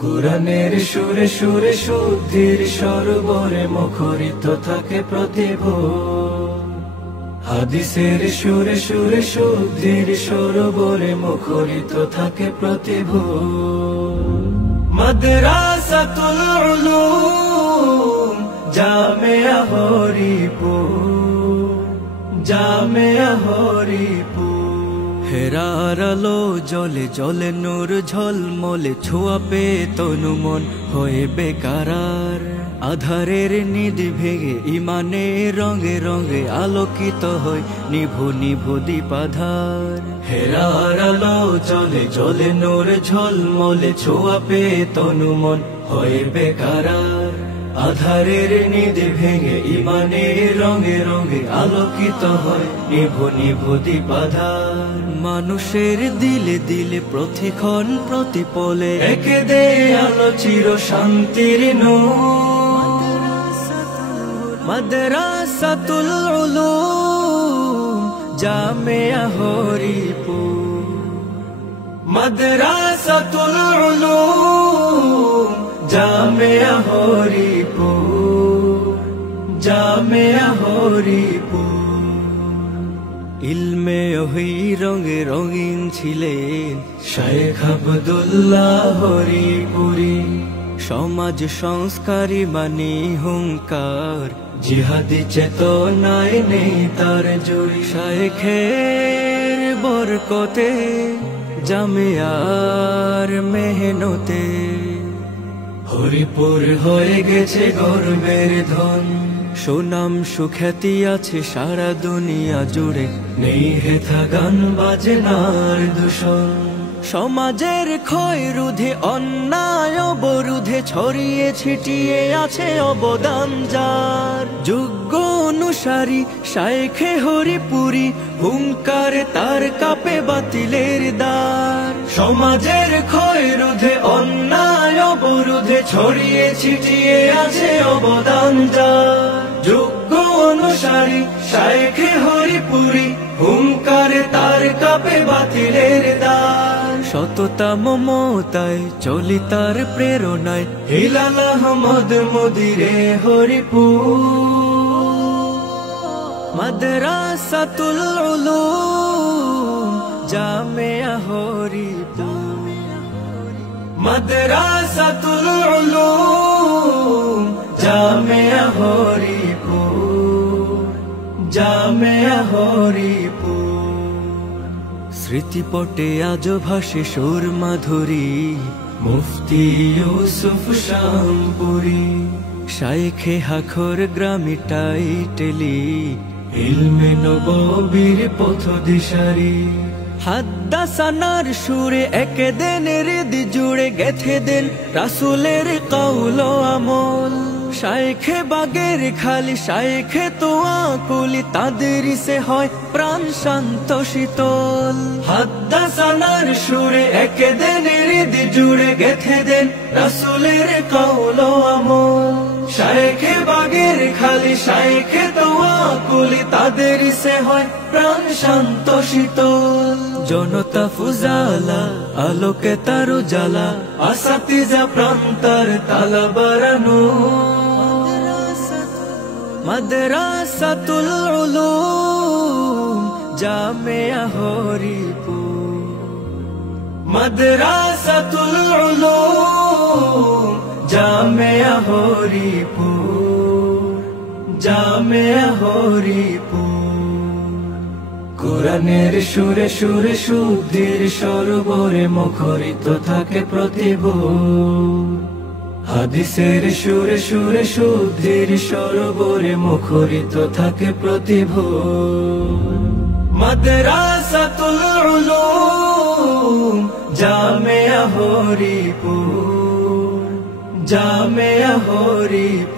কুরআনের সুরে সুরে শুদ্ধির সরোবরে মুখরিত থাকে প্রতিভোর। হাদিসের সুরে সুরে শুদ্ধির সরোবরে মুখরিত থাকে প্রতিভোর। মাদ্রাসাতুল উলুম জামিয়া হরিপুর, জামিয়া হরিপুর। হেরার আলো জলে জলে নূর ঝলমলে, ছোঁয়া পেয়ে তনু মন হয়ে বেকারার। আধারের নিধি ভেঙে ইমানের রঙে রঙে আলোকিত হয় নিভু নিভু দীপাধার। হেরার আলো জলে জলে নূর ঝলমলে, ছোঁয়া পেয়ে তনু মন হয়ে বেকারার। আধারের নিধি ভেঙে ইমানের রঙে রঙে আলোকিত হয় নিভু নিভু দীপাধার। মানুষের দিলে দিলে প্রতিক্ষণ প্রতিপলে একে দে আলো চির শান্তির নূর। মাদ্রাসাতুল উলুম জামিয়া হরিপুর, মাদ্রাসাতুল উলুম জামিয়া হরিপুর, জামিয়া হরিপুর। ইলমে ওহি রঙে রঙিন ছিলেন শায়েখ আব্দুল্লাহ হরিপুরি। সমাজ সংস্কারী মানি হুঙ্কার, জিহাদি চেতনায় নেই তার জুড়ি। শায়েখের বরকতে জামিয়ার মেহনতে হরিপুর হয়ে গেছে গর্বের ধন। সুনাম সুখ্যাতি আছে সারা দুনিয়া জুড়ে, নেই হেথা গান বাজনার দূষণ। সমাজের ক্ষয় রোধে অন্যায় অবরোধে ছড়িয়ে ছিটিয়ে আছে অবদান যার। যোগ্য অনুসারী শায়েখে হরিপুরি, হুঙ্কারে তার কাঁপে বাতিলের দ্বার। সমাজের ক্ষয় রোধে অন্যায় অবরোধে ছড়িয়ে ছিটিয়ে আছে অবদান যার। যোগ্য অনুসারী শায়েখে হরিপুরি, হুঙ্কারে তার কাঁপে বাতিলের দ্বার। সততা মমতায় চলি তার প্রেরণায়, হিলাল আহমদ মদিরে হরিপুর। মাদ্রাসাতুল উলুম জামিয়া হরিপুর, মাদ্রাসাতুল উলুম জামিয়া হরিপুর, জামিয়া হরিপুর। স্মৃতিপটে আজ ভাসে সুর মাধুরী, মুফতি ইউসুফ শামপুরি। শায়েখে হাখর গ্রামী টাইটেলি, ইলমে নববীর পথ দিশারি। হাদ্দাসানার সুরে একে দেন হৃদ জুড়ে গেথে দেন রাসূলের কওল আমল। শায়েখে বাগের খালি শায়েখে তোয়া কুলি, তাদের সে হয় প্রাণ শান্ত শীতল। হাদ্দাসানার সুরে একে দেন হৃদ জুড়ে গেথে দেন রাসূলের কওল আমল। শায়েখে বাগের খালি শায়েখে তোয়া কুলি, তাদের সে হয় প্রাণ শান্ত শীতল। জনতা ফুজালা আলোকে তার উজালা, আসাতিজা প্রান্তার তালা বাড়ানো। মাদ্রাসাতুল উলুম জামিয়া হরিপুর, মাদ্রাসাতুল উলুম জামিয়া হরিপুর, জামিয়া হরিপুর। কুরআনের সুরে সুরে শুদ্ধির সরোবরে মুখরিত থাকে প্রতিভোর। হাদিসের সুরে সুরে শুদ্ধির সরোবরে মুখরিত থাকে প্রতিভোর। মাদ্রাসাতুল উলুম জামিয়া হরিপুর, জামিয়া হরিপুর।